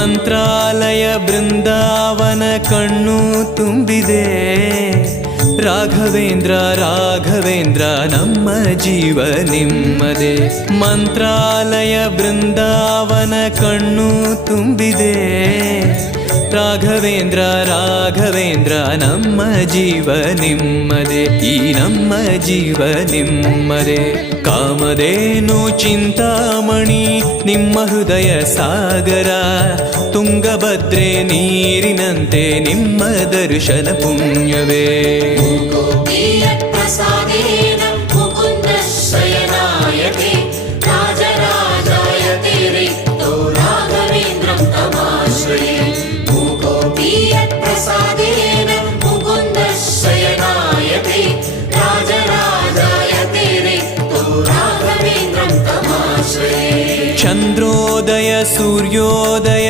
ಮಂತ್ರಾಲಯ ಬೃಂದಾವನ ಕಣ್ಣು ತುಂಬಿದೆ. ರಾಘವೇಂದ್ರ ರಾಘವೇಂದ್ರ ನಮ್ಮ ಜೀವ ನಿಮ್ಮದೇ. ಮಂತ್ರಾಲಯ ಬೃಂದಾವನ ಕಣ್ಣು ತುಂಬಿದೆ. ರಾಘವೇಂದ್ರ ರಾಘವೇಂದ್ರ ನಮ್ಮ ಜೀವ ನಿಮ್ಮದೇ. ಈ ನಮ್ಮ ಜೀವ ನಿಮ್ಮದೇ. ಕಾಮಧೇನು ಚಿಂತಾಮಣಿ ನಿಮ್ಮ ಹೃದಯ ಸಾಗರ. ತುಂಗಭದ್ರೆ ನೀರಿನಂತೆ ನಿಮ್ಮ ದರ್ಶನ ಪುಣ್ಯವೇ. ಚಂದ್ರೋದಯ ಸೂರ್ಯೋದಯ